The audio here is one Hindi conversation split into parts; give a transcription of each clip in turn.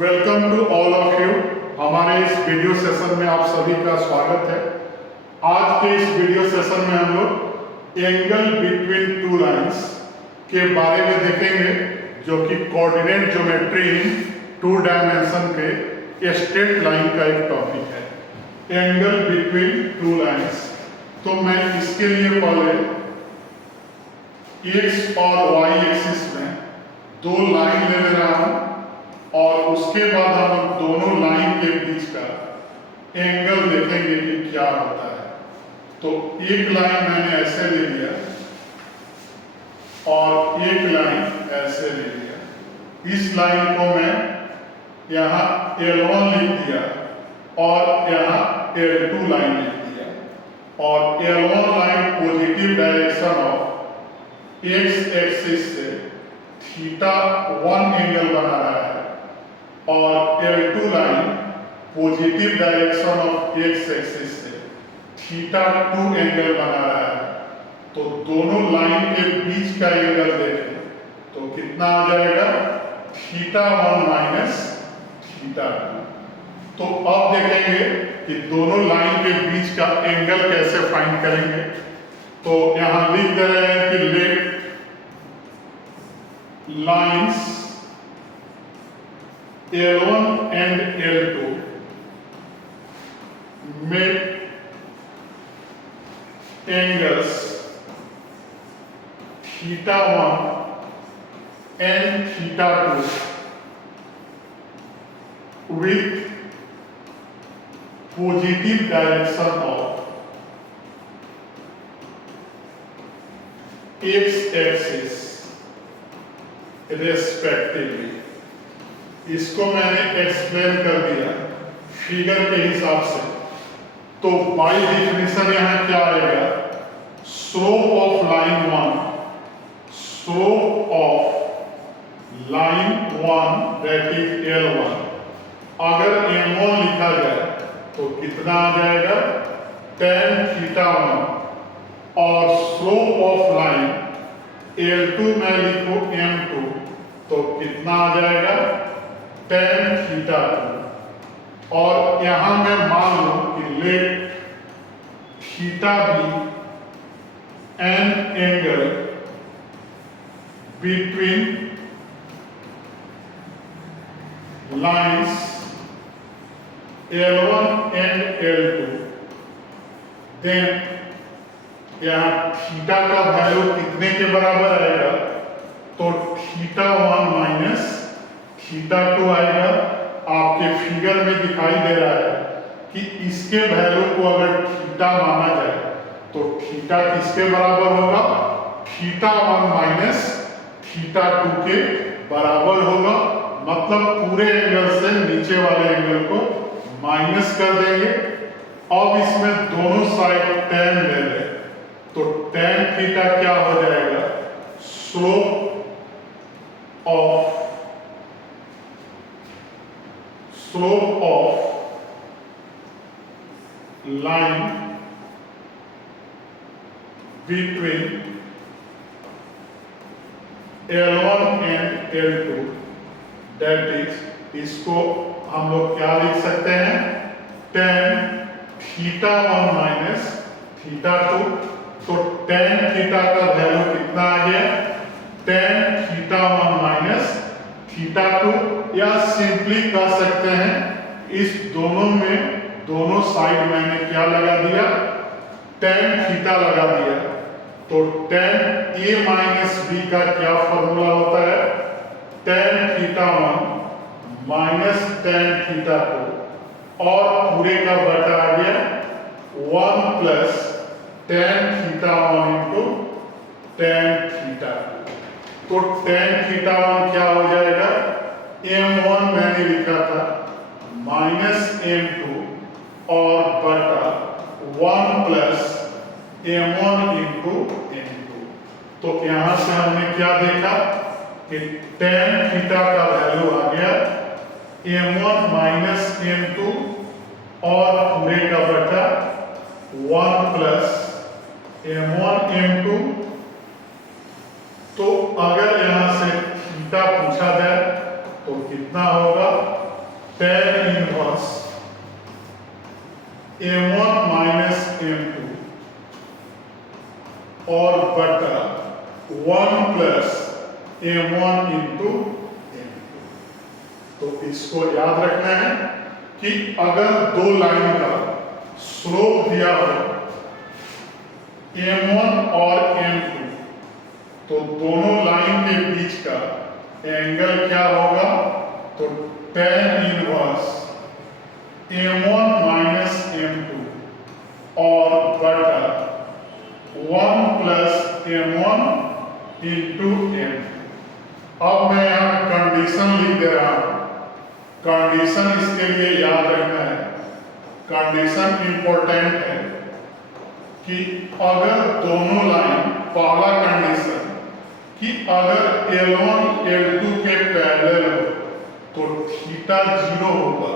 Welcome to all of you. हमारे इस वीडियो सेशन में आप सभी का स्वागत है। आज के इस वीडियो सेशन में हम लोग एंगल बिटवीन टू लाइंस के बारे में देखेंगे, जो कि coordinate geometry in two dimension के स्ट्रेट लाइन का एक टॉपिक है, एंगल बिटवीन टू लाइंस। तो मैं इसके लिए पहले एक्स और वाई एक्सिस में दो लाइन ले रहा हूं और उसके बाद हम दोनों लाइन के बीच का एंगल देखेंगे कि क्या होता है। तो एक लाइन मैंने ऐसे ले लिया और एक लाइन ऐसे ले लिया। इस लाइन को मैं यहाँ L1 लिख दिया और यहाँ L2 लाइन लिख दिया और L1 line positive direction of x axis से θ1 एंगल बना रहा है और L2 line positive direction of x axis से θ2 एंगल बना रहा है। तो दोनों लाइन के बीच का एंगल देखें तो कितना आ जाएगा, θ1 माइनस θ2। तो अब देखेंगे कि दोनों लाइन के बीच का एंगल कैसे फाइंड करेंगे। तो यहां लिख दे रहे हैं कि let lines L1 and L2 make angles θ1 and θ2 with positive direction of x-axis respectively। इसको मैंने एक्सप्लेन कर दिया फिगर के हिसाब से। तो बाय डेफिनेशन यहाँ क्या आएगा, slope of line 1, slope of line 1 that is L1, अगर M1 लिखा जाए तो कितना आ जाएगा, tan θ1, और स्लोप ऑफ लाइन L2 में लिखो M2 तो कितना आ जाएगा, tan θ2। और यहां मैं मान लूं कि let θ be an angle between lines L1 and L2, then यहां θ का वैल्यू कितने के बराबर आएगा, तो θ1 माइनस θ2 आएगा। आपके फिगर में दिखाई दे रहा है कि इसके वैल्यू को अगर θ माना जाए तो θ किसके बराबर होगा, θ1 माइनस θ2 के बराबर होगा। मतलब पूरे एंगल से नीचे वाले एंगल को माइनस कर देंगे। अब इसमें दोनों साइड tan ले लें तो tan θ क्या हो जाएगा, slope of line between L1 and L2 that is, इसको हम लोग क्या लिख सकते हैं, tan θ1 माइनस θ2। तो tan θ का वैल्यू कितना आ गया, tan θ1 माइनस θ2, या सिंपली कह सकते हैं इस दोनों में दोनों साइड मैंने क्या लगा दिया, tan θ लगा दिया। तो tan a माइनस b का क्या फॉर्मूला होता है, tan θ1 माइनस tan θ2, और पूरे का बटा आ गया 1 प्लस tan θ1 इंटू tan θ2। तो tan θ1 क्या हो जाएगा, M1 मैंने लिखा था माइनस M2 और बटा 1 प्लस M1 इंटू M2। तो यहां से हमने क्या देखा कि tan θ का वैल्यू आ गया M1 माइनस M2 और पूरे का बटा 1 प्लस M1 M2। तो अगर यहां से θ पूछा जाए तो कितना होगा, tan inverse m1 minus m2 और बटा 1 प्लस m1 इंटू m2। तो इसको याद रखना है कि अगर दो लाइन का स्लोप दिया हो m1 और m2 तो दोनों लाइन के बीच का एंगल क्या होगा? तो tan inverse m1 minus m2 और बटा 1 प्लस m1 इंटू m2। अब मैं यहाँ कंडीशन लिख दे रहा हूं। कंडीशन इसके लिए याद रखना है, कंडीशन इंपॉर्टेंट है कि अगर दोनों लाइन, पहला कंडीशन कि अगर L1 L2 के पैरेलल हो तो थीटा 0 होगा,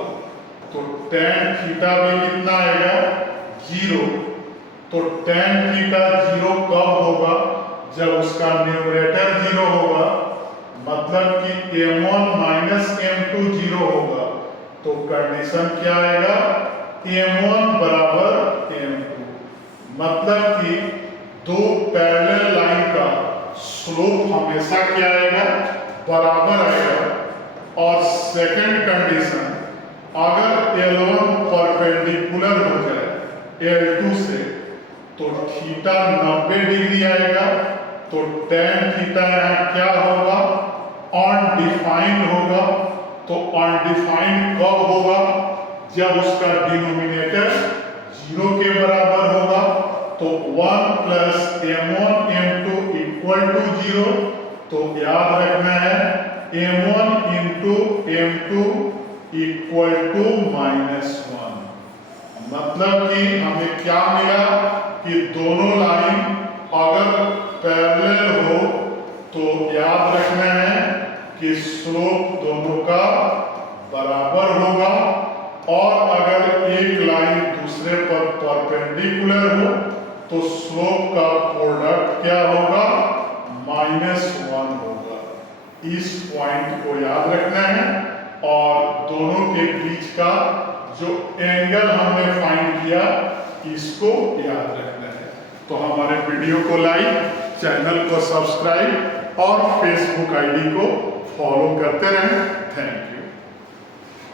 तो tan थीटा भी कितना आएगा? 0। तो tan थीटा 0 कब होगा? जब उसका न्यूमरेटर 0 होगा, मतलब कि m1 माइनस m2 0 होगा। तो कंडीशन क्या आएगा? m1 बराबर m2, मतलब कि दो पैरेलल लाइन का स्लोप हमेशा क्या आएगा? बराबर आएगा। और सेकंड कंडीशन, अगर L1 परपेंडिकुलर हो जाए L2 से तो थीटा 90 डिग्री आएगा। तो tan थीटा यहाँ क्या होगा? अनडिफाइंड होगा। तो अनडिफाइंड कब होगा? जब उसका डिनोमिनेटर 0 के बराबर होगा। तो 1 plus m1 m2 equal to 0। तो याद रखना है m1 into m2 equal to -1। मतलब कि हमें क्या मिला कि दोनों लाइन अगर पैरेलल हो तो याद रखना है कि स्लोप दोनों का बराबर होगा, और अगर एक लाइन दूसरे पर परपेंडिकुलर हो तो स्लोप का प्रोडक्ट क्या होगा? -1 होगा। इस पॉइंट को याद रखना है, और दोनों के बीच का जो एंगल हमने फाइंड किया इसको याद रखना है। तो हमारे वीडियो को लाइक, चैनल को सब्सक्राइब और फेसबुक आईडी को फॉलो करते रहें। Thank you.